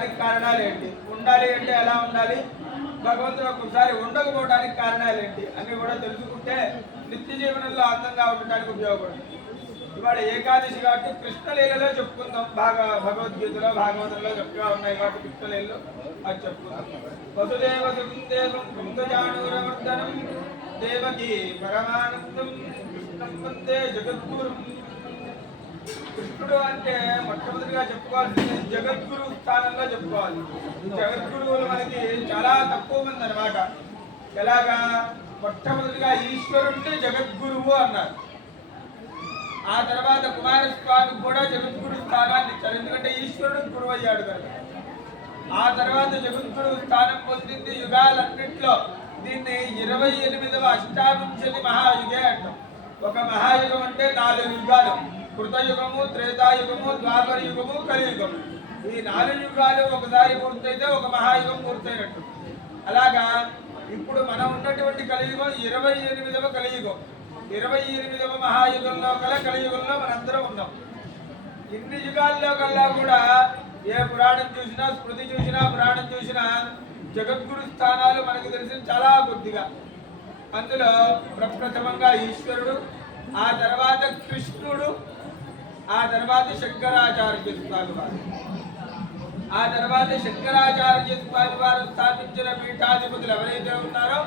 ఉండకపోవడానికి కారణాలు ఏంటి? ఉండాలి అంటే ఎలా ఉండాలి? భగవంతుడు ఒక్కొక్కసారి ఉండకపోవడానికి కారణాలు ఏంటి? అని కూడా తెలుసుకుంటే నిత్య జీవనంలో అందంగా ఉండటానికి ఉపయోగపడుతుంది. ఇవాళ ఏకాదశి కాబట్టి కృష్ణలీలలో చెప్పుకుందాం. బాగా భగవద్గీతలో భాగవతంలో చక్కగా ఉన్నాయి కాబట్టి కృష్ణలీలలో అది చెప్పుకుందాం. వసుదేవ సుందేవం కుందజానూరవర్ధనం దేవకి పరమానందం కృష్ణం వందే జగద్గురు. కృష్ణుడు అంటే మొట్టమొదటిగా చెప్పుకోవాల్సింది జగద్గురు స్థానంలో చెప్పుకోవాలి. జగద్గురువులు మనకి చాలా తక్కువ మంది అనమాట ఎలాగా? మొట్టమొదటిగా ఈశ్వరుణ్ణి జగద్గురువు అన్నారు. ఆ తర్వాత కుమారస్వామి కూడా జగద్గురు స్థానాన్ని ఇచ్చారు. ఎందుకంటే ఈశ్వరుడు గురువు అయ్యాడు కనుక ఆ తర్వాత జగద్గురు స్థానం పొందింది యుగాలన్నింటిలో దీన్ని ఇరవై ఎనిమిదవ అష్టావింశతి మహాయుగే అంటాం. ఒక మహాయుగం అంటే నాలుగు యుగాలు. కృతయుగము త్రేతాయుగము ద్వాపర యుగము కలియుగము. ఈ నాలుగు యుగాలు ఒకసారి పూర్తయితే ఒక మహాయుగం పూర్తయినట్టు. అలాగా ఇప్పుడు మనం ఉన్నటువంటి కలియుగం ఇరవై ఎనిమిదవ కలియుగం. ఇరవై ఎనిమిదవ మహాయుగంలో కల కలియుగంలో మనందరం ఉన్నాం. ఇన్ని యుగాల్లో కల్లా కూడా ఏ పురాణం చూసినా స్మృతి చూసినా పురాణం చూసినా జగద్గురు స్థానాలు మనకు తెలిసిన చాలా కొద్దిగా. అందులో ప్రప్రథమంగా ఈశ్వరుడు ఆ తర్వాత కృష్ణుడు ఆ తర్వాత శంకరాచార్య స్వామి వారు. ఆ తర్వాత శంకరాచార్య స్వామి వారు స్థాపించిన పీఠాధిపతులు ఎవరైతే ఉన్నారో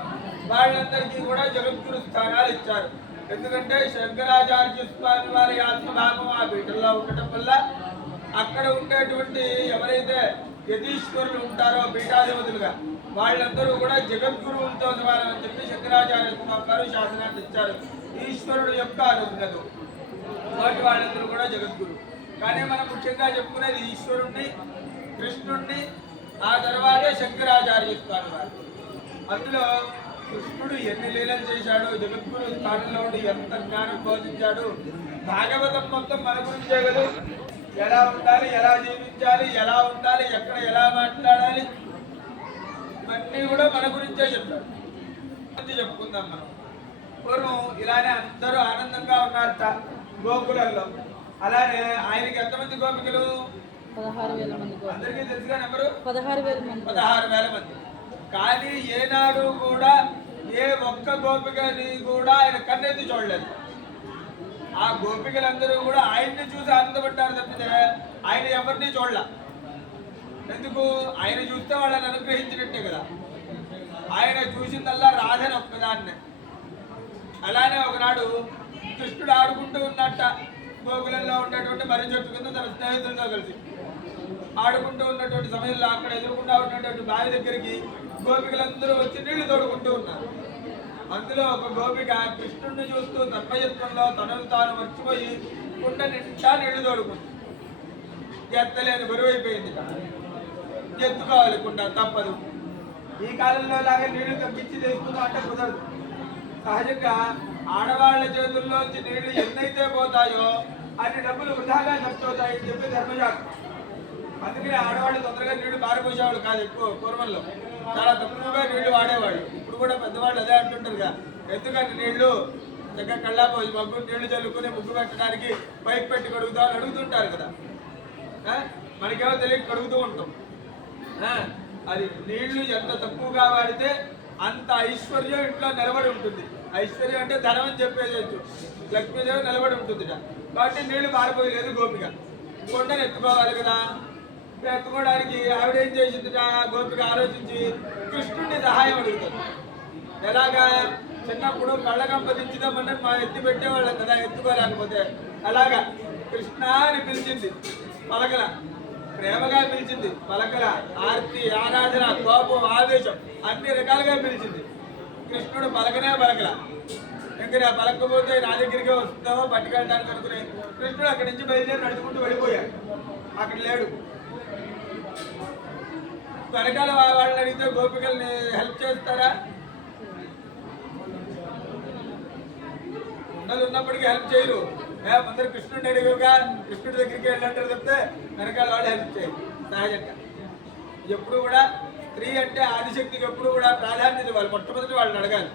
వాళ్ళందరికీ కూడా జగద్గురు స్థానాలు ఇచ్చారు. ఎందుకంటే శంకరాచార్య స్వామి వారి ఆత్మభాగం ఆ పీఠంలో ఉండటం వల్ల అక్కడ ఉండేటువంటి ఎవరైతే యతీశ్వరులు ఉంటారో పీఠాధిపతులుగా వాళ్ళందరూ కూడా జగద్గురువులతో సమానం అని చెప్పి శంకరాచార్య స్వామి వారు శాసనాన్ని ఇచ్చారు. ఈశ్వరుడు యొక్క అనుగ్రహం. వాటి వాళ్ళందరూ కూడా జగద్గురు. కానీ మనం ముఖ్యంగా చెప్పుకునేది ఈశ్వరుణ్ణి కృష్ణుణ్ణి ఆ తర్వాతే శంకరాచార్య స్వామి వారు అందులో కృష్ణుడు ఎన్ని లీలలు చేశాడు జగద్గురు స్థానంలో ఉండి ఎంత జ్ఞానం బోధించాడు భాగవతం మొత్తం మన గురించే కదా. ఎలా ఉండాలి ఎలా జీవించాలి ఎలా ఉండాలి ఎక్కడ ఎలా మాట్లాడాలి ఇవన్నీ కూడా మన గురించే చెప్తాడు. చెప్పుకుందాం మనం. పూర్వం ఇలానే అందరూ ఆనందంగా ఉన్నారు గోకులంలో. అలానే ఆయనకి ఎంతమంది గోపికలు? పదహారు వేల మంది గో- అందరికీ తెలుసుగా నెంబరు? పదహారు వేల మంది పదహారు వేల మంది. కానీ ఏనాడు కూడా ఏ ఒక్క గోపికని కూడా ఆయన కన్నెత్తి చూడలేదు. ఆ గోపికలందరూ కూడా ఆయన్ని చూసి ఆనందపడ్డారు తప్పితే ఆయన ఎవరిని చూడలే? ఎందుకు? ఆయన చూస్తే వాళ్ళని అనుగ్రహించినట్టే కదా. ఆయన చూసిందల్లా రాధని ఒక్కదాన్నే. అలానే ఒకనాడు కృష్ణుడు ఆడుకుంటూ ఉన్నట్ట గోకులంలో ఉన్నటువంటి మర్రి చెట్టు కింద తన స్నేహితులతో కలిసి ఆడుకుంటూ ఉన్నటువంటి సమయంలో అక్కడ ఎదురుకుండా ఉన్నటువంటి బావి దగ్గరికి గోపికలందరూ వచ్చి నీళ్ళు తోడుకుంటూ ఉన్నారు. అందులో ఒక గోపిక కృష్ణుడిని చూస్తూ తన్మయత్వంలో తనను తాను మర్చిపోయి కుండ నిండా నీళ్ళు తోడుకుంది. ఎత్తలేని బరువైపోయింది అయిపోయింది. ఎత్తుకోవాలి కుండ తప్పదు. ఈ కాలంలో లాగా నీళ్ళు తగ్గించి తీసుకుందాం అంటే కుదరదు. సహజంగా ఆడవాళ్ళ చేతుల్లోంచి నీళ్ళు ఎన్నైతే పోతాయో అన్ని డబ్బులు వృధాగా ఖర్చు అని చెప్పి ధర్మశాస్త్రం. అందుకని ఆడవాళ్ళు తొందరగా నీళ్ళు పారిపోసేవాళ్ళు కాదు ఎక్కువ పూర్వంలో. చాలా తక్కువగా నీళ్ళు వాడేవాళ్ళు. ఇప్పుడు కూడా పెద్దవాళ్ళు అదే అంటుంటారు కదా ఎందుకంటే నీళ్ళు చక్కగా కళ్ళాపోయి మగ్గు నీళ్ళు చల్లుకుని ముగ్గు పెట్టడానికి పైప్ పెట్టి కడుగుతాం అని అడుగుతుంటారు కదా. మనకేమో తెలియక కడుగుతూ ఉంటాం. అది నీళ్ళు ఎంత తక్కువగా వాడితే అంత ఐశ్వర్యం ఇంట్లో నిలబడి ఉంటుంది. ఐశ్వర్యం అంటే ధనం అని చెప్పేది లక్ష్మీదేవి నిలబడి ఉంటుంది కాబట్టి నీళ్ళు పారిపోయలేదు గోపిక. కొండను ఎత్తుకోవాలి కదా. ఎత్తుకోవడానికి ఆవిడ ఏం చేసిందిట? గోపిక ఆలోచించి కృష్ణుడిని సహాయం అడుగుతుంది. ఎలాగా? చిన్నప్పుడు కళ్ళకంప దించుదామని మా ఎత్తి పెట్టేవాళ్ళం కదా ఎత్తుకోలేకపోతే. అలాగా. కృష్ణ అని పిలిచింది. పలకల. ప్రేమగా పిలిచింది. పలకల. ఆర్తి ఆరాధన కోపం ఆవేశం అన్ని రకాలుగా పిలిచింది. కృష్ణుడు పలకనే పలకల. ఇంకా పలకపోతే నా దగ్గరికి వస్తుందామో పట్టుకెళ్ళడానికి అనుకుని కృష్ణుడు అక్కడి నుంచి బయలుదేరి నడుచుకుంటూ వెళ్ళిపోయాడు. అక్కడ లేడు. వెనకాల వాళ్ళని అడిగితే గోపికల్ని హెల్ప్ చేస్తారా? ఉన్నది ఉన్నప్పటికీ హెల్ప్ చేయరు. ఏ అందరు కృష్ణుడిని అడిగవుగా? కృష్ణుడి దగ్గరికి వెళ్ళంటారు చెప్తే వెనకాల వాళ్ళు హెల్ప్ చేయరు. సహజంగా. ఎప్పుడు కూడా స్త్రీ అంటే ఆదిశక్తికి ఎప్పుడు కూడా ప్రాధాన్యత వాళ్ళు మొట్టమొదటి వాళ్ళని అడగాలి.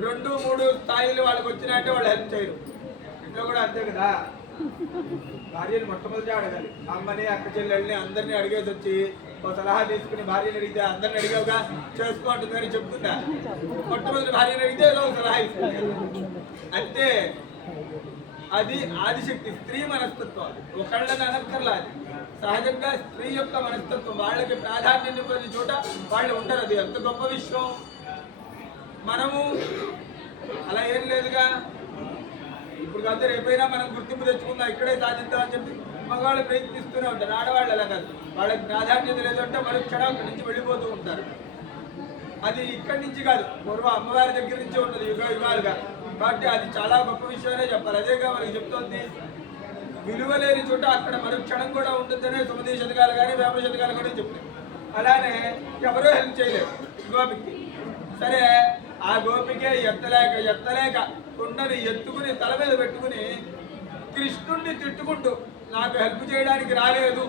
రెండు మూడు స్థాయిలు వాళ్ళకి వచ్చినట్టే వాళ్ళు హెల్ప్ చేయరు. ఇంట్లో కూడా అంతే కదా. భార్యను మొట్టమొదటి అడగాలి. అమ్మని అక్క చెల్లెల్ని అందరినీ అడిగేసి వచ్చి ఒక సలహా తీసుకుని భార్యని అడిగితే అందరిని అడిగావుగా? చేసుకో చెప్తున్నా మొట్టమొదటి భార్యని అడిగితే ఏదో ఒక సలహా ఇస్తుంది. అంతే. అది ఆదిశక్తి స్త్రీ మనస్తత్వం. ఒకళ్ళని అనక్కర్లా అది సహజంగా స్త్రీ యొక్క మనస్తత్వం వాళ్ళకి ప్రాధాన్యం ఇవ్వని చోట వాళ్ళు ఉంటారు అది ఎంత గొప్ప విషయం. మనము అలా ఏం లేదుగా. ఇప్పుడు కాదు రేపైనా మనం గుర్తింపు తెచ్చుకుందాం ఇక్కడే సాధిద్దామని చెప్పి మగవాళ్ళు ప్రయత్నిస్తూనే ఉంటారు. ఆడవాళ్ళు అలా కాదు. వాళ్ళకి ప్రాధాన్యత లేదంటే మరో క్షణం అక్కడి నుంచి వెళ్ళిపోతూ ఉంటారు. అది ఇక్కడి నుంచి కాదు పూర్వ అమ్మవారి దగ్గర నుంచి ఉంటుంది యుగ యుగాలుగా. కాబట్టి అది చాలా గొప్ప విషయమే చెప్పాలి. అదేగా మనకి చెప్తోంది విలువ లేని చోట అక్కడ మరో క్షణం కూడా ఉంటుందనే తొమ్మిది శతకాలు కానీ వేప శతకాలు కూడా చెప్పారు. అలానే ఎవరూ హెల్ప్ చేయలేరు గోపికి. సరే ఆ గోపికే ఎత్తలేక ఎత్తలేక కుండని ఎత్తుకుని తల మీద పెట్టుకుని కృష్ణుణ్ణి తిట్టుకుంటూ నాకు హెల్ప్ చేయడానికి రాలేదు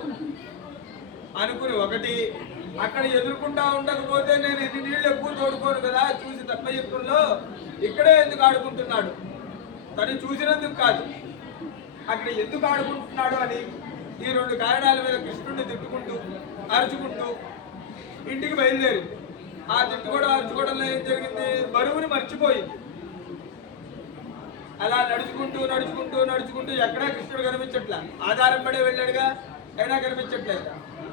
అనుకుని ఒకటి అక్కడ ఎదుర్కొంటా ఉండకపోతే నేను ఎన్ని నీళ్ళు ఎక్కువ తోడుకోను కదా చూసి తప్ప తప్పయత్తుల్లో ఇక్కడే ఎందుకు ఆడుకుంటున్నాడు? తను చూసినందుకు కాదు. అక్కడ ఎందుకు ఆడుకుంటున్నాడు అని ఈ రెండు కారణాల మీద కృష్ణుడిని తిట్టుకుంటూ అరుచుకుంటూ ఇంటికి బయలుదేరి. ఆ తిట్టుకోవడం అరుచుకోవడంలో ఏం జరిగింది? బరువుని మర్చిపోయింది అలా నడుచుకుంటూ నడుచుకుంటూ నడుచుకుంటూ ఎక్కడా కృష్ణుడు కనిపించట్లా. ఆధారం పడే వెళ్ళాడుగా అయినా కనిపించట్లేదు.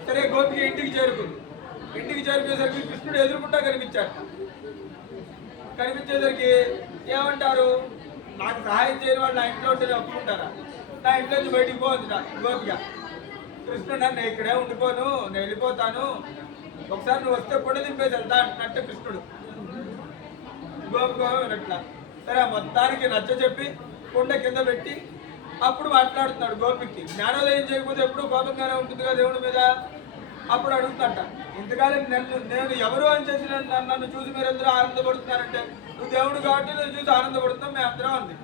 సరే గోపిక ఇంటికి చేరుకుంది. ఇంటికి చేరుకునేసరికి కృష్ణుడు ఎదురుకుంటా కనిపించాడు. కనిపించేసరికి ఏమంటారు? నాకు సహాయం చేయని వాళ్ళు నా ఇంట్లో ఉంటే ఒప్పుకుంటారా? నా ఇంట్లో నుంచి బయటికి పోవద్దు గోపిగా గోపిక కృష్ణుడు నన్ను ఇక్కడే ఉండిపోను నేను వెళ్ళిపోతాను. ఒకసారి నువ్వు వస్తే పొడి దింపేసి వెళ్తా అంటున్నట్టు కృష్ణుడు. గోపి వినట్లా సరే మొత్తానికి నచ్చ చెప్పి కుండ కింద పెట్టి అప్పుడు మాట్లాడుతున్నాడు గోపికి. జ్ఞానోదయం చేయకపోతే ఎప్పుడు కోపంగానే ఉంటుంది కదా దేవుడి మీద? అప్పుడు అడుగుతుంట. ఇంతకాలం నన్ను నేను ఎవరు అని చేసి నన్ను నన్ను చూసి మీరందరూ ఆనందపడుతున్నారంటే నువ్వు దేవుడు కాబట్టి నువ్వు చూసి ఆనందపడుతున్నావు మేము అందరం ఉంది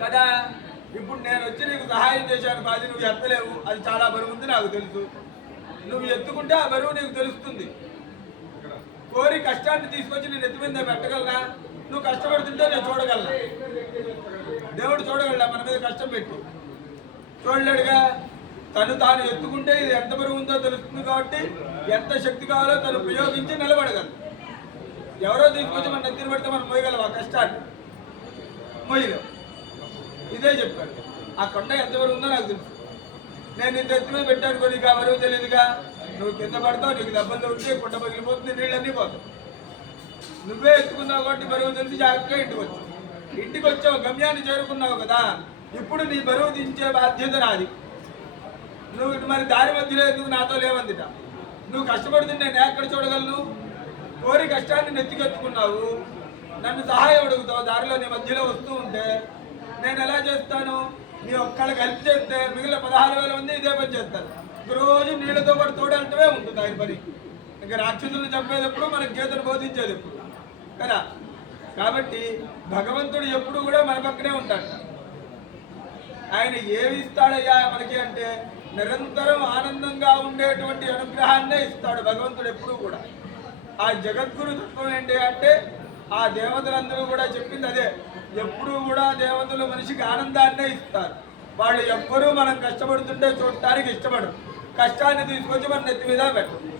కదా ఇప్పుడు నేను వచ్చి నీకు సహాయం చేశాను బాధ నువ్వు ఎత్తలేవు అది చాలా బరువు ఉంది నాకు తెలుసు. నువ్వు ఎత్తుకుంటే ఆ బరువు నీకు తెలుస్తుంది. కోరి కష్టాన్ని తీసుకొచ్చి నేను ఎత్తు మీద పెట్టగలరా నువ్వు కష్టపడుతుంటే నేను చూడగలనా? దేవుడు చూడగలరా మన మీద కష్టం పెట్టు. చూడలేడుగా? తను తాను ఎత్తుకుంటే ఇది ఎంత బరువు ఉందో తెలుస్తుంది కాబట్టి ఎంత శక్తి కావాలో తను ప్రయోగించి నిలబడగలదు. ఎవరో తీసుకొచ్చి మన నెత్తిన పెడితే మనం మోయగలం ఆ కష్టాన్ని. మోయలేం. ఇదే చెప్పాడు. ఆ కొండ ఎంత బరువు ఉందో నాకు తెలుసు. నేను ఇంత ఎత్తు మీద పెట్టాను కొన్ని ఆ బరువు తెలియదుగా. నువ్వు కింద పడతావు నీకు దెబ్బలు ఉంటే కొండ పగిలిపోతుంది నీళ్ళన్నీ పోతావు నువ్వే ఎత్తుకున్నావు కాబట్టి బరువు తెలిసి జాగ్రత్తగా ఇంటికి వచ్చావు. ఇంటికి వచ్చావు గమ్యాన్ని చేరుకున్నావు కదా. ఇప్పుడు నీ బరువు దించే బాధ్యత నాది. నువ్వు ఇటు మరి దారి మధ్యలో ఎందుకు నాతో లేవందిట? నువ్వు కష్టపడుతుంటే నేను ఎక్కడ చూడగలను? కోరి కష్టాన్ని నెత్తికెత్తుకున్నావు. నన్ను సహాయం అడుగుతావు దారిలో నీ మధ్యలో వస్తూ ఉంటే. నేను ఎలా చేస్తాను? నీ ఒక్కళ్ళకి హెల్ప్ చేస్తే మిగిలిన పదహారు వేల మంది ఇదే పని చేస్తారు. రోజు నీళ్ళతో పాటు తోడేళ్ళటమే ఉంటుంది ఆయన పని. ఇంకా రాక్షసులను చంపేటప్పుడు మనకి గీతను బోధించేది ఎప్పుడు? కదా? కాబట్టి భగవంతుడు ఎప్పుడు కూడా మన పక్కనే ఉంటాడు. ఆయన ఏమి ఇస్తాడయ్యా మనకి అంటే నిరంతరం ఆనందంగా ఉండేటువంటి అనుగ్రహాన్నే ఇస్తాడు భగవంతుడు ఎప్పుడూ కూడా. ఆ జగద్గురు తత్వం ఏంటి అంటే ఆ దేవతలందరూ కూడా చెప్పింది అదే. ఎప్పుడూ కూడా దేవతలు మనిషికి ఆనందాన్నే ఇస్తారు. వాళ్ళు ఎవ్వరూ మనం కష్టపడుతుంటే చూడటానికి ఇష్టపడరు. కష్టాన్ని తీసుకొచ్చి మన నెత్తి మీద పెట్టరు.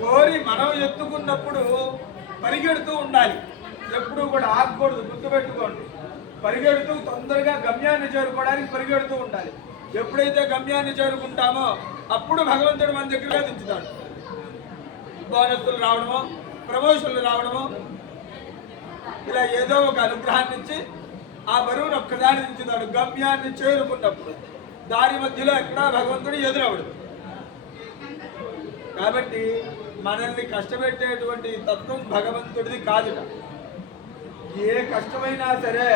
కోరి మనం ఎత్తుకున్నప్పుడు పరిగెడుతూ ఉండాలి. ఎప్పుడూ కూడా ఆగకూడదు గుర్తుపెట్టుకోండి. పరిగెడుతూ తొందరగా గమ్యాన్ని చేరుకోవడానికి పరిగెడుతూ ఉండాలి. ఎప్పుడైతే గమ్యాన్ని చేరుకుంటామో అప్పుడు భగవంతుడు మన దగ్గరగా దించుతాడు. బోనస్సులు రావడమో ప్రమోషన్లు రావడమో ఇలా ఏదో ఒక అనుగ్రహాన్ని ఇచ్చి ఆ బరువును ఒక్కదాన్ని దించుతాడు గమ్యాన్ని చేరుకున్నప్పుడు. దారి మధ్యలో ఎక్కడా భగవంతుడు ఎదురవడు. కాబట్టి మనల్ని కష్టపెట్టేటువంటి తత్వం భగవంతుడిది కాదు ఏ కష్టమైనా సరే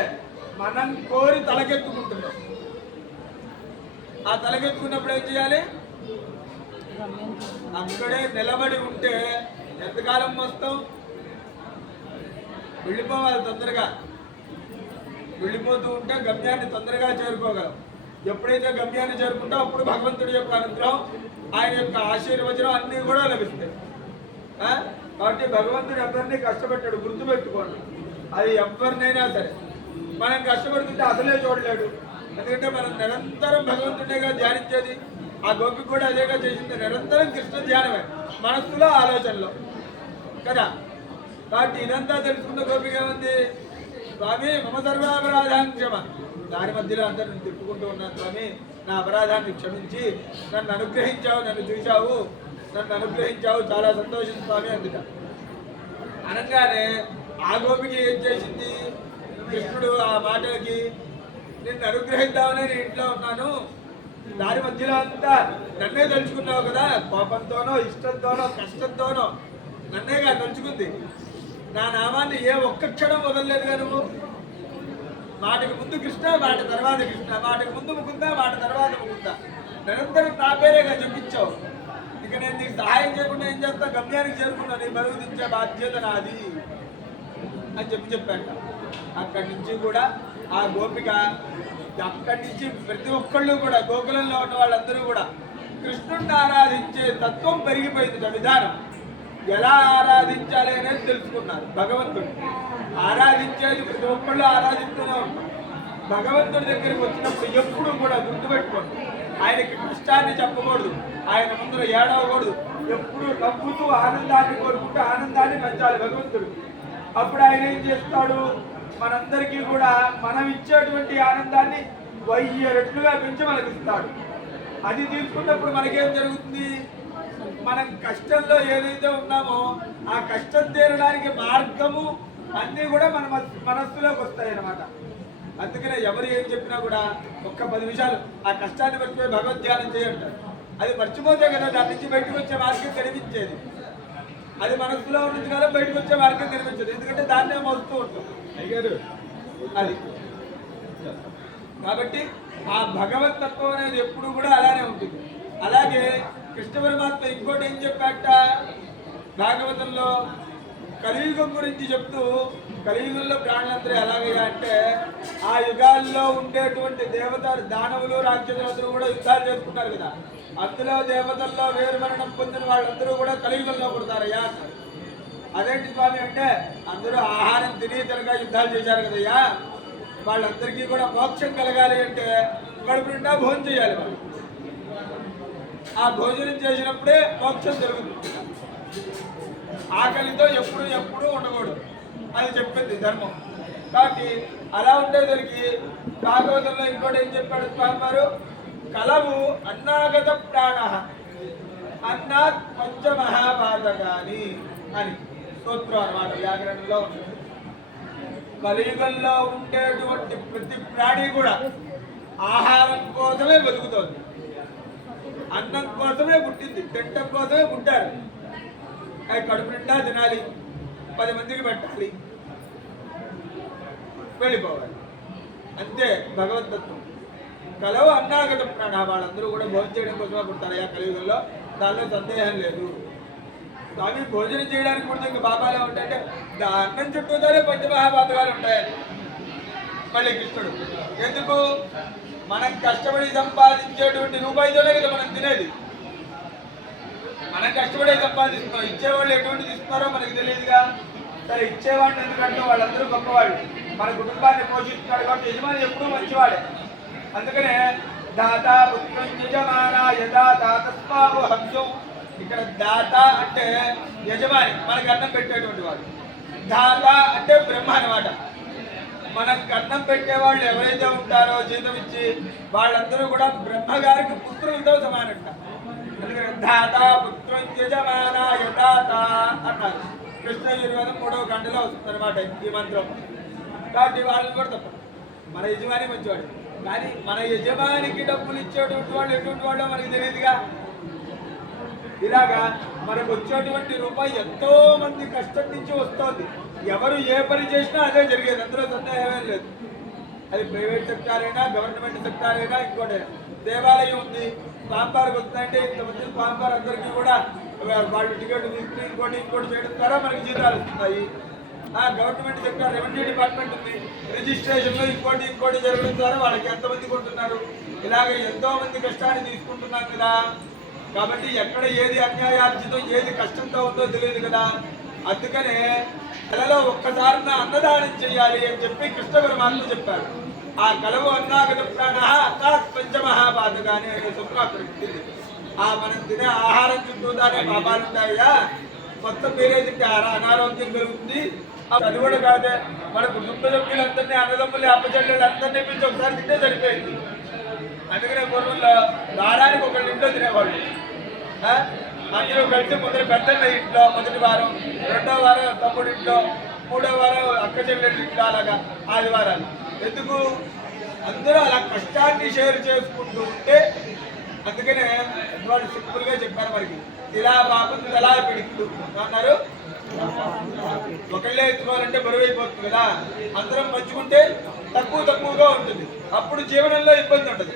మనం కోరి తలకెత్తుకుంటున్నాం. ఆ తలకెత్తుకున్నప్పుడు ఏం చేయాలి? అక్కడే నిలబడి ఉంటే ఎంతకాలం వస్తాం? వెళ్ళిపోవాలి తొందరగా. వెళ్ళిపోతూ ఉంటే గమ్యాన్ని తొందరగా చేరుకోగలం. ఎప్పుడైతే గమ్యాన్ని చేరుకుంటా అప్పుడు భగవంతుడి యొక్క అనుగ్రహం ఆయన యొక్క ఆశీర్వచనం అన్నీ కూడా లభిస్తాయి. కాబట్టి భగవంతుడు ఎవరిని కష్టపెట్టాడు గుర్తుపెట్టుకోండి. అది ఎవరినైనా సరే. మనం కష్టపడుతుంటే అసలే చూడలేడు. ఎందుకంటే మనం నిరంతరం భగవంతుడేగా ధ్యానించేది ఆ గోపి కూడా అదేగా చేసింది. నిరంతరం కృష్ణ ధ్యానమే మనస్సులో ఆలోచనలో. కదా? కాబట్టి ఇదంతా తెలుసుకున్న గోపిక ఉంది స్వామి మమ సర్వాపరాధాన్ని క్షమ దాని మధ్యలో అందరిని తిప్పుకుంటూ ఉన్నాను స్వామి. నా అపరాధాన్ని క్షమించి నన్ను అనుగ్రహించావు నన్ను చూశావు నన్ను అనుగ్రహించావు చాలా సంతోషం స్వామి అందుట. అనగానే ఆ గోపికి ఏం చేసింది? కృష్ణుడు ఆ మాటలకి నిన్ను అనుగ్రహిద్దామని నేను ఇంట్లో ఉన్నాను. దారి మధ్యలో అంతా నన్నే తలుచుకున్నావు కదా? కోపంతోనో ఇష్టంతోనో కష్టంతోనో నన్నేగా తలుచుకుంది. నా నామాన్ని ఏ ఒక్క క్షణం వదలలేదుగా నువ్వు? వాటికి ముందు కృష్ణ వాటి తర్వాత కృష్ణ. వాటికి ముందు ముకుందా మాట తర్వాత ముకుందా. నిరంతరం నా పేరేగా చెప్పించావు ఇక నేను నీకు సహాయం చేయకుండా ఏం చేస్తా? గమ్యానికి చేరుకున్నా నీ బరువు దించే బాధ్యత నాది అని చెప్పి చెప్పాక అక్కడి నుంచి కూడా ఆ గోపిక అక్కడి నుంచి ప్రతి ఒక్కళ్ళు కూడా గోకులంలో ఉన్న వాళ్ళందరూ కూడా కృష్ణుడిని ఆరాధించే తత్వం పెరిగిపోయింది విధానం. ఎలా ఆరాధించాలి అనేది తెలుసుకున్నారు భగవంతుడు. ఆరాధించేది ప్రతి ఒక్కళ్ళు ఆరాధిస్తూనే ఉంటాం భగవంతుడి దగ్గరికి వచ్చినప్పుడు ఎప్పుడు కూడా గుర్తుపెట్టుకోండి. ఆయనకి కష్టాన్ని చెప్పకూడదు. ఆయన ముందర ఏడవకూడదు. ఎప్పుడు నవ్వుతూ ఆనందాన్ని కోరుకుంటూ ఆనందాన్ని పెంచాలి భగవంతుడు. అప్పుడు ఆయన ఏం చేస్తాడు? మనందరికీ కూడా మనం ఇచ్చేటువంటి ఆనందాన్ని వెయ్యి రెట్లుగా పెంచి మనకి ఇస్తాడు అది తీసుకున్నప్పుడు మనకేం జరుగుతుంది? మనం కష్టంలో ఏదైతే ఉన్నామో ఆ కష్టం తీరడానికి మార్గము అన్నీ కూడా మన మనస్సులోకి వస్తాయి అన్నమాట అందుకనే ఎవరు ఏం చెప్పినా కూడా ఒక్క పది నిమిషాలు ఆ కష్టాన్ని మర్చిపోయి భగవద్ ధ్యానం చేయంటారు అది మర్చిపోతే కదా దాని నుంచి బయటకు వచ్చే మార్గం కనిపించేది. అది మనస్సులో ఉన్నది కదా బయటకు వచ్చే మార్గం కనిపించదు. ఎందుకంటే దాన్నే మోస్తూ ఉంటుంది అయ్యారు అది. కాబట్టి ఆ భగవత్ తత్వం అనేది ఎప్పుడు కూడా అలానే ఉంటుంది. అలాగే కృష్ణ పరమాత్మ ఇంకోటి ఏం చెప్పాట? భాగవతంలో కలియుగం గురించి చెప్తూ కలియుగంలో ప్రాణులందరూ ఎలాగయ్యా అంటే ఆ యుగాల్లో ఉండేటువంటి దేవతలు దానవులు రాక్షసులందరూ కూడా యుద్ధాలు చేసుకుంటారు కదా. అందులో దేవతల్లో వేరు మరణం పొందిన వాళ్ళందరూ కూడా కలియుగంలో పుడతారయ్యా అన్నారు. అదేంటి స్వామి అంటే అందరూ ఆహారం తిని తినగా యుద్ధాలు చేశారు కదయ్యా? వాళ్ళందరికీ కూడా మోక్షం కలగాలి అంటే కడుపు నిండా భోజనం చేయాలి వాళ్ళు ఆ భోజనం చేసినప్పుడే మోక్షం జరుగుతుంది. ఆకలితో ఎప్పుడు ఎప్పుడు ఉండకూడదు. అది చెప్పింది ధర్మం. కాబట్టి అలా ఉండేసరికి భాగవతంలో ఇంకోటి ఏం చెప్పాడు స్వామి వారు? కలవు అన్నాగత ప్రాణ అన్నాత్ అని అని. స్తోత్రం అన్నమాట వ్యాకరణంలో ఉంటుంది కలియుగంలో ఉండేటువంటి ప్రతి ప్రాణి కూడా ఆహారం కోసమే బతుకుతోంది. అన్నం కోసమే పుట్టింది తింటం కోసమే పుట్టారు. అవి కడుపు నిండా తినాలి పది మందికి పెట్టాలి వెళ్ళిపోవాలి. అంతే భగవద్దత్వం కలవు అన్నాగత ప్రాణ వాళ్ళందరూ కూడా భోజనం చేయడం కోసమే పుట్టారు ఆ కలియుగంలో. దానిలో సందేహం లేదు. స్వామి భోజనం చేయడానికి కూడా ఇంకా బాబాలే ఉంటాయంటే దా అన్నం చుట్టూతోనే పంచమహాపాతకాలు ఉంటాయని మళ్ళీ కృష్ణుడు. ఎందుకు? మనం కష్టపడి సంపాదించేటువంటి రూపాయితోనే కదా మనం తినేది. మనం కష్టపడే సంపాదిస్తున్నాం. ఇచ్చేవాళ్ళు ఎటువంటి తీసుకున్నారో మనకి తెలియదుగా. సరే ఇచ్చేవాడిని ఎందుకంటే వాళ్ళందరూ గొప్పవాళ్ళు. మన కుటుంబాన్ని పోషిస్తున్నాడు కాబట్టి యజమాని ఎప్పుడూ మంచివాడే. అందుకనే దాత పుత్రం యజమాన యథా దాతస్వాహు హంసం. ఇక్కడ దాత అంటే యజమాని మనకి అన్నం పెట్టేటువంటి వాడు. దాత అంటే బ్రహ్మ అన్నమాట. మనకు అన్నం పెట్టేవాళ్ళు ఎవరైతే ఉంటారో జీతం ఇచ్చి వాళ్ళందరూ కూడా బ్రహ్మగారికి పుత్రులతో సమానంట. అందుకని దాత పుత్రం యజమాన యదాత అన్నారు. కృష్ణ యజమానం మూడవ గంటలో వస్తుంది అనమాట ఈ మంత్రం. కాబట్టి వాళ్ళని కూడా తప్ప మన యజమాని మంచివాడు. కానీ మన యజమానికి డబ్బులు ఇచ్చేటువంటి వాళ్ళు ఎటువంటి వాళ్ళో మనకి తెలియదుగా. ఇలాగా మనకు వచ్చేటువంటి రూపాయి ఎంతో మంది కష్టం నుంచి వస్తోంది. ఎవరు ఏ పని చేసినా అదే జరిగేది. అందులో సందేహమే లేదు. అది ప్రైవేట్ సెక్టార్ అయినా గవర్నమెంట్ సెక్టార్ అయినా ఇంకోటి. దేవాలయం ఉంది. పాంపార్కి వస్తుందంటే ఇంతమంది పాంపార్ అందరికీ కూడా వాళ్ళు టికెట్ తీసుకుని ఇంకోటి ఇంకోటి చేయడం ద్వారా మనకి జీతాలు వస్తున్నాయి. ఆ గవర్నమెంట్ సెక్టార్ రెవెన్యూ డిపార్ట్మెంట్ ఉంది. రిజిస్ట్రేషన్లో ఇంకోటి ఇంకోటి జరగడం ద్వారా వాళ్ళకి ఎంతమంది కొంటున్నారు? ఇలాగ ఎంతో మంది కష్టాన్ని తీసుకుంటున్నారు కదా. కాబట్టి ఎక్కడ ఏది అన్యాయార్జితం ఏది కష్టంతో ఉందో తెలియదు కదా. అందుకనే కళలో ఒక్కసారి అన్నదానం చేయాలి అని చెప్పి కృష్ణ పరమాత్మ చెప్పారు ఆ కలవు అన్నాగత ప్రాణ అర్థాత్ కానీ అనే సూత్రం ఆ మనం తినే ఆహారం చుట్టూ దాని పాపాలు ఉంటాయా? మొత్తం మీరే తింటే అనారోగ్యం కలుగుతుంది అది కూడా కాదే మన కుటుంబ సభ్యులందరినీ అన్నదమ్ములు అప్పచెల్లెలు అందరినీ పిలిచి ఒకసారి తింటే సరిపోయింది. అందుకనే పూర్వంలో వారానికి ఒకళ్ళు ఇంట్లో తినేవాళ్ళు. అందరూ కలిసి మొదటి పెద్దన్న ఇంట్లో మొదటి వారం రెండో వారం తమ్ముడు ఇంట్లో మూడో వారం అక్క చెల్లెళ్ళ ఇంట్లో అలాగా ఆదివారాలు. ఎందుకు? అందరూ అలా కష్టాన్ని షేర్ చేసుకుంటూ ఉంటే అందుకనే వాళ్ళు సింపుల్గా చెప్పారు మనకి. ఇలా పాపం ఎలా పిడిక్కు అన్నారు. ఒకళ్ళే ఎత్తుకోవాలంటే బరువు అయిపోతుంది కదా. అందరం పంచుకుంటే తక్కువ తక్కువగా ఉంటుంది. అప్పుడు జీవనంలో ఇబ్బంది ఉంటుంది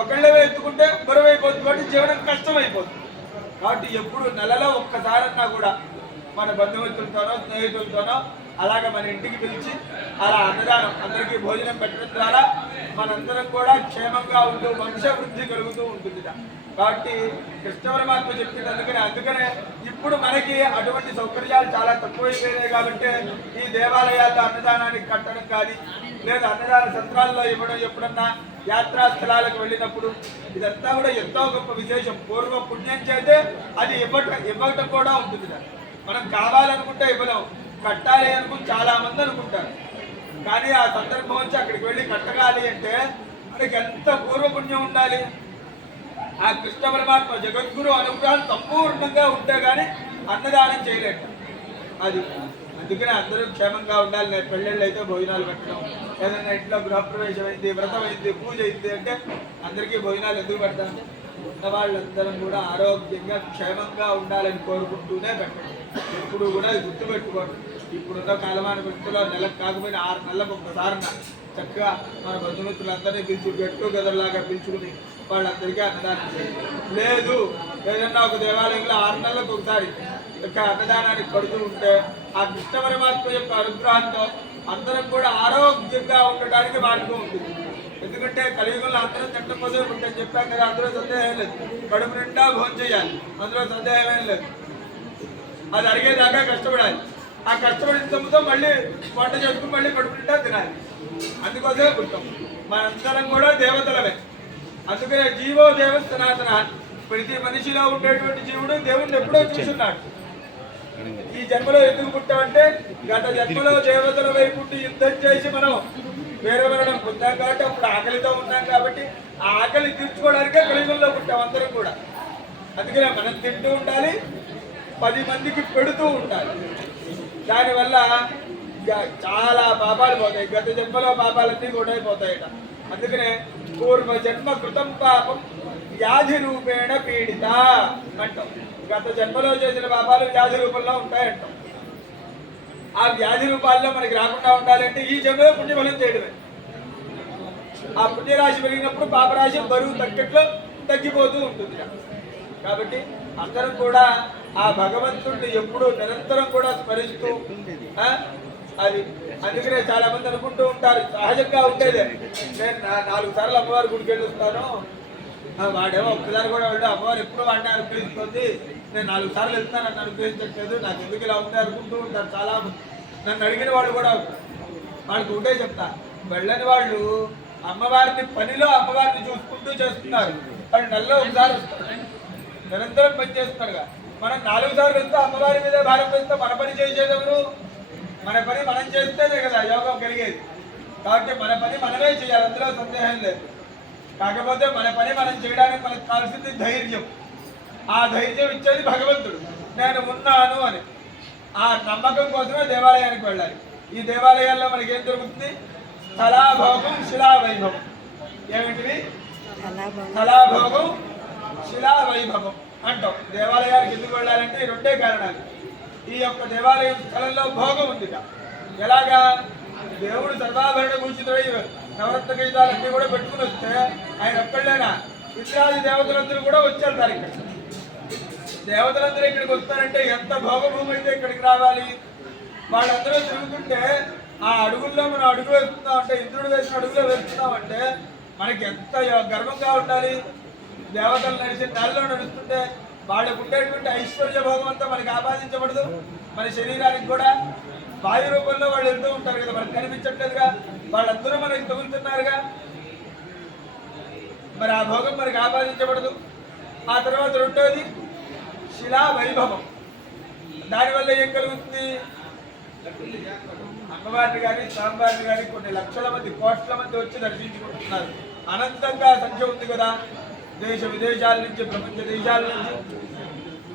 ఒకళ్ళవే ఎత్తుకుంటే బరువు అయిపోతుంది కాబట్టి జీవనం కష్టమైపోతుంది. కాబట్టి ఎప్పుడు నెలలో ఒక్కసారన్నా కూడా మన బంధుమిత్రులతోనో స్నేహితులతోనో అలాగే మన ఇంటికి పిలిచి అలా అన్నదానం అందరికీ భోజనం పెట్టడం ద్వారా మనందరం కూడా క్షేమంగా ఉంటూ వంశవృద్ధి కలుగుతూ ఉంటుంది. కాబట్టి కృష్ణపరమాత్మ చెప్పింది అందుకనే అందుకనే ఇప్పుడు మనకి అటువంటి సౌకర్యాలు చాలా తక్కువైపోయినాయి కాబట్టి ఈ దేవాలయాల్లో అన్నదానానికి కట్టడం కానీ లేదా అన్నదాన సత్రాల్లో ఇవ్వడం ఎప్పుడన్నా యాత్రా స్థలాలకు వెళ్ళినప్పుడు ఇదంతా కూడా ఎంతో గొప్ప విశేషం. పూర్వ పుణ్యం చేతే అది ఇవ్వటం ఇవ్వటం కూడా ఉంటుంది మనం కావాలనుకుంటే ఇవ్వలేం. కట్టాలి అనుకుని చాలా మంది అనుకుంటారు. కానీ ఆ సందర్భం వచ్చి అక్కడికి వెళ్ళి కట్టగాలి అంటే మనకి ఎంత పూర్వపుణ్యం ఉండాలి? ఆ కృష్ణ పరమాత్మ జగద్గురు అనుగ్రహం సంపూర్ణంగా ఉంటే కానీ అన్నదానం చేయలేట అది అందుకనే అందరూ క్షేమంగా ఉండాలి. నేను పెళ్ళిళ్ళు అయితే భోజనాలు పెట్టడం. ఏదైనా ఇంట్లో గృహప్రవేశం అయింది వ్రతం అయింది పూజ అయింది అంటే అందరికీ భోజనాలు ఎందుకు పెడతాం? ఉన్నవాళ్ళందరం కూడా ఆరోగ్యంగా క్షేమంగా ఉండాలని కోరుకుంటూనే పెట్టడం. ఎప్పుడు కూడా అది గుర్తుపెట్టుకోండి. ఇప్పుడున్న కాలమాన వ్యక్తిలో నెలకు కాకపోయినా ఆరు నెలలకు ఒక్కసారి చక్కగా మన బంధుమిత్రులందరినీ పిలిచి గట్టు గదలాగా పిలుచుకుని వాళ్ళందరికీ అన్నదానం చేయాలి లేదు ఏదన్నా ఒక దేవాలయంలో ఆరు నెలలకు ఒకసారి యొక్క అన్నదానానికి పడుతూ ఉంటే ఆ కృష్ణ పరమాత్మ యొక్క అనుగ్రహంతో అందరం కూడా ఆరోగ్యంగా ఉండడానికి మార్గం ఉంటుంది ఎందుకంటే కలియుగంలో అందరం తింటం కోసం ఉంటుందని కదా అందులో సందేహం లేదు. కడుపు నిండా భోజనం చేయాలి అందులో సందేహం ఏం లేదు. అది అడిగేదాకా కష్టపడాలి. ఆ కష్టపడిన సొమ్ముతో మళ్ళీ వంట చేసుకుని మళ్ళీ కడుపు నిండా తినాలి. అందుకోసమే పుట్టాం. మనందరం కూడా దేవతలమే. అందుకనే జీవో దేవ సనాతన. ప్రతి మనిషిలో ఉండేటువంటి జీవుడు దేవుడిని ఎప్పుడో చూస్తున్నాడు. ఈ జన్మలో ఎందుకు పుట్టామంటే గత జన్మలో దేవతల వైపు పుట్టి యుద్ధం చేసి మనం వేరే వెళ్ళడం పుట్టాం కాబట్టి అప్పుడు ఆకలితో ఉన్నాం కాబట్టి ఆ ఆకలి తీర్చుకోవడానికే కలియుగంలో పుట్టాం అందరం కూడా. అందుకనే మనం తింటూ ఉండాలి పది మందికి పెడుతూ ఉండాలి. దానివల్ల చాలా పాపాలు పోతాయి. గత జన్మలో పాపాలన్నీ కూడా అయిపోతాయట అందుకనే పూర్వ జన్మ కృతం పాపం వ్యాధి రూపేణ పీడిత అంటాం. గత జన్మలో చేసిన పాపాలు వ్యాధి రూపంలో ఉంటాయంటాం. ఆ వ్యాధి రూపాల్లో మనకి రాకుండా ఉండాలంటే ఈ జన్మలో పుణ్యఫలం చేయడమే. ఆ పుణ్యరాశి పెరిగినప్పుడు పాపరాశి బరువు తగ్గట్లో తగ్గిపోతూ ఉంటుంది కాబట్టి అందరం కూడా ఆ భగవంతుడిని ఎప్పుడూ నిరంతరం కూడా స్మరిస్తూ అది అందుకనే చాలా మంది అనుకుంటూ ఉంటారు సహజంగా ఉండేదే. నేను నాలుగు సార్లు అమ్మవారి గుడికి వెళ్ళి వస్తాను వాడేమో ఒక్కసారి కూడా వెళ్ళి అమ్మవారు ఎప్పుడు వాడిని అనుగ్రహిస్తుంది నేను నాలుగు సార్లు వెళ్తాను నన్ను అనుగ్రహించట్లేదు. నాకు ఎందుకు ఇలా ఉంది అనుకుంటూ ఉంటారు చాలా నన్ను అడిగిన వాళ్ళు కూడా వాళ్ళకి ఉంటే చెప్తా. వెళ్ళని వాళ్ళు అమ్మవారిని పనిలో అమ్మవారిని చూసుకుంటూ చేస్తున్నారు. వాళ్ళు నెలలో ఒకసారి నిరంతరం పని చేస్తున్నారుగా. మనం నాలుగు సార్లు వెళ్తే అమ్మవారి మీద భారం వేస్తే మన పని చేసేటప్పుడు మన పని మనం చేస్తేనే కదా యోగం కలిగేది. కాబట్టి మన పని మనమే చేయాలి అందులో సందేహం లేదు. కాకపోతే మన పని మనం చేయడానికి మనకు కావాల్సింది ధైర్యం. ఆ ధైర్యం ఇచ్చేది భగవంతుడు. నేను ఉన్నాను అని. ఆ నమ్మకం కోసమే దేవాలయానికి వెళ్ళాలి. ఈ దేవాలయాల్లో మనకి ఏం దొరుకుతుంది స్థలాభోగం శిలావైభవం. ఏమిటివి? కళాభోగం. శిలా వైభవం అంటాం. దేవాలయానికి ఎందుకు వెళ్ళాలంటే ఈ రెండే కారణాలు. ఈ యొక్క దేవాలయం స్థలంలో భోగం ఉంది ఎలాగా? దేవుడు సదాభరణ భూషితుడై నవరత్న గీతాలన్నీ కూడా పెట్టుకుని వస్తే ఆయన ఒక్కళ్ళేనా? ఇత్యాది దేవతలందరూ కూడా వచ్చారు దాని ఇక్కడ. దేవతలందరూ ఇక్కడికి వస్తారంటే ఎంత భోగభూమి అయితే ఇక్కడికి రావాలి? వాళ్ళందరూ తిరుగుతుంటే ఆ అడుగుల్లో మనం అడుగు వేస్తున్నాం అంటే ఇంద్రుడు వేసిన అడుగులో వేస్తున్నామంటే మనకి ఎంత గర్వంగా ఉండాలి? దేవతలు నడిచి నెలలో నడుస్తుంటే వాళ్ళకు ఉండేటువంటి ఐశ్వర్య భోగం అంతా మనకి ఆపాదించబడదు. మన శరీరానికి కూడా. వాయు రూపంలో వాళ్ళు వెళ్తూ ఉంటారు కదా మనకు కనిపించట్లేదుగా. వాళ్ళందరూ మనకి తగులుతున్నారుగా మరి ఆ భోగం మనకి ఆపాదించబడదు. ఆ తర్వాత రెండోది శిలా వైభవం. దానివల్ల ఏం కలుగుతుంది? అమ్మవారిని కానీ స్వామివారిని కానీ కొన్ని లక్షల మంది కోట్ల మంది వచ్చి దర్శించుకుంటున్నారు. అనంతంగా సంఖ్య ఉంది కదా. దేశ విదేశాల నుంచి ప్రపంచ దేశాల నుంచి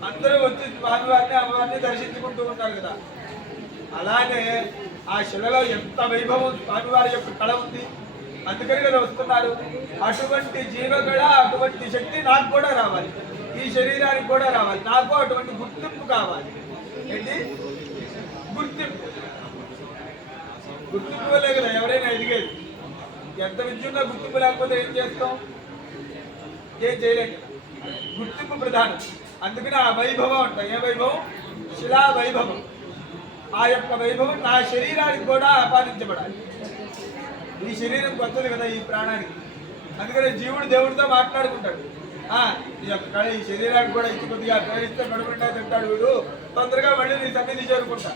అందరూ వచ్చి స్వామివారిని అమ్మవారిని దర్శించుకుంటూ ఉంటారు కదా. అలానే ఆ శిలలో ఎంత వైభవం స్వామివారి యొక్క కళ ఉంది అందుకని నేను వస్తున్నారు అటువంటి జీవకళ అటువంటి శక్తి నాకు కూడా రావాలి. ఈ శరీరానికి కూడా రావాలి. నాకు అటువంటి గుర్తింపు కావాలి. ఏంటి? గుర్తింపు. గుర్తింపు వల్లే కదా ఎవరైనా ఎదిగేది. ఎంత విద్య ఉన్నా గుర్తింపు లేకపోతే ఏం చేస్తాం? ఏం చేయలేం గుర్తింపు ప్రధానం. అందుకని ఆ వైభవం అంట. ఏ వైభవం? శిలా వైభవం. ఆ యొక్క వైభవం నా శరీరానికి కూడా ఆపాదించబడాలి ఈ శరీరం కొత్తది కదా ఈ ప్రాణానికి. అందుకనే జీవుడు దేవుడితో మాట్లాడుకుంటాడు. ఆ, ఈ యొక్క కళ ఈ శరీరానికి కూడా ఇచ్చి కొద్దిగా ప్రేరిస్తే కడుపుంటా తింటాడు వీడు. తొందరగా మళ్ళీ నీ సన్నిధి చేరుకుంటా.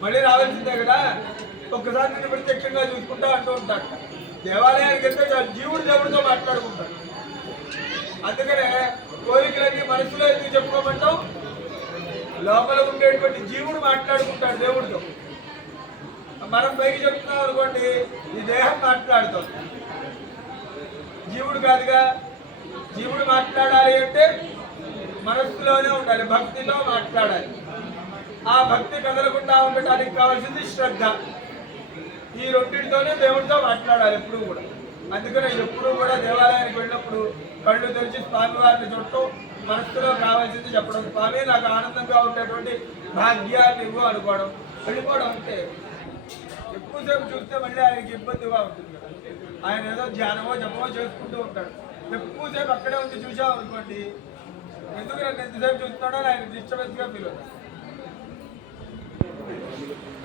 మళ్ళీ రావాల్సిందే కదా. ఒక్కసారి నిన్ను ప్రత్యక్షంగా చూసుకుంటా అంటూ ఉంటాడు. దేవాలయానికి వెళ్తే చాలు జీవుడు దేవుడితో మాట్లాడుకుంటాడు. అందుకనే కోరికలన్నీ మనసులో ఎందుకు చెప్పుకోమంటావు? లోపల ఉండేటువంటి జీవుడు మాట్లాడుకుంటాడు దేవుడితో. మనం పైకి చెప్తున్నాం అనుకోండి ఈ దేహం మాట్లాడుతుంది. జీవుడు కాదుగా జీవుడు మాట్లాడాలి అంటే మనస్సులోనే ఉండాలి భక్తితో మాట్లాడాలి. ఆ భక్తి కదలకుండా ఉండటానికి కావాల్సింది శ్రద్ధ. ఈ రెండింటితోనే దేవుడితో మాట్లాడాలి ఎప్పుడు కూడా. అందుకనే ఎప్పుడు కూడా దేవాలయానికి వెళ్ళినప్పుడు కళ్ళు తెరిచి స్వామివారిని చుట్టూ మనస్సులో కావాల్సింది చెప్పడం. స్వామి నాకు ఆనందంగా ఉండేటువంటి భాగ్యాన్ని ఇవ్వు అనుకోవడం. వెళ్ళిపోవడం అంటే ఎక్కువసేపు చూస్తే మళ్ళీ ఆయనకి ఇబ్బందిగా ఉంటుంది ఆయన ఏదో ధ్యానమో జపమో చేసుకుంటూ ఉంటాడు. ఎక్కువసేపు అక్కడే ఉండి చూసాం అనుకోండి ఎందుకు నన్ను ఎంతసేపు చూస్తున్నాడో ఆయన డిస్టర్బెన్స్గా ఫీల్ అవుతాడు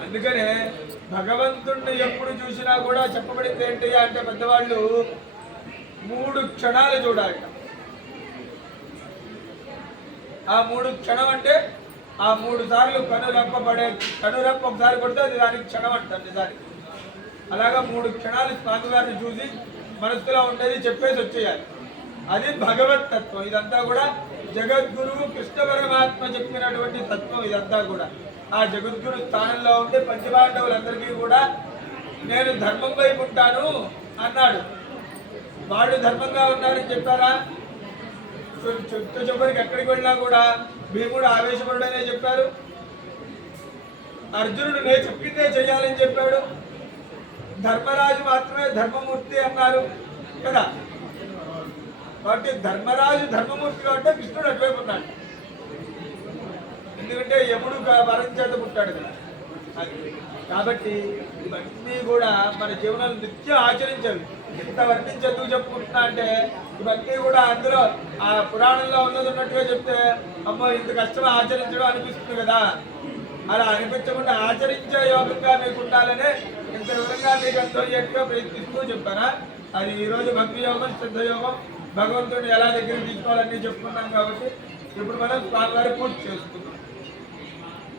అందుకనే భగవంతుణ్ణి ఎప్పుడు చూసినా కూడా చెప్పబడింది ఏంటి అంటే పెద్దవాళ్ళు మూడు క్షణాలు చూడాలి. ఆ మూడు క్షణం అంటే ఆ మూడు సార్లు కనురెప్ప పడే కనురెప్ప ఒకసారి కొడితే అది దానికి క్షణం అంటారు నిజానికి. అలాగా మూడు క్షణాలు స్వామివారిని చూసి మనసులో ఉండేది చెప్పేసి వచ్చేయాలి. అది భగవత్ తత్వం. ఇదంతా కూడా జగద్గురువు కృష్ణ పరమాత్మ చెప్పినటువంటి తత్వం ఇదంతా కూడా. ఆ జగద్గురు స్థానంలో ఉండే పంచపాండవులందరికీ కూడా నేను ధర్మం వైపు ఉంటాను అన్నాడు. వాళ్ళు ధర్మంగా ఉన్నారని చెప్పారా? చుట్టూ చివరికి ఎక్కడికి వెళ్ళినా కూడా భీముడు ఆవేశపడుడనే చెప్పారు. అర్జునుడు నేను చెప్పిందే చేయాలని చెప్పాడు. ధర్మరాజు మాత్రమే ధర్మమూర్తి అన్నారు కదా. కాబట్టి ధర్మరాజు ధర్మమూర్తి కాబట్టి కృష్ణుడు అటువైపు ఉన్నాడు. ఎందుకంటే ఎప్పుడు వరం చేత పుట్టాడు అది. కాబట్టి ఇవన్నీ కూడా మన జీవనంలో నిత్యం ఆచరించాలి. ఇంత వర్ణించి ఎందుకు చెప్పుకుంటున్నా అంటే ఇవన్నీ కూడా అందులో ఆ పురాణంలో ఉన్నది ఉన్నట్టుగా చెప్తే అమ్మో ఇంత కష్టం ఆచరించడం అనిపిస్తుంది కదా. అలా అనిపించకుండా ఆచరించే యోగంగా మీకు ఉండాలనే ఇంత వివరంగా మీకు అర్థమయ్యేట్టుగా ప్రయత్నిస్తూ చెప్పారా అది ఈరోజు భక్తి యోగం శ్రద్ధ యోగం భగవంతుడిని ఎలా దగ్గర తీసుకోవాలని చెప్పుకున్నాం కాబట్టి ఇప్పుడు మనం స్వామివారి పూర్తి చేసుకుందాం.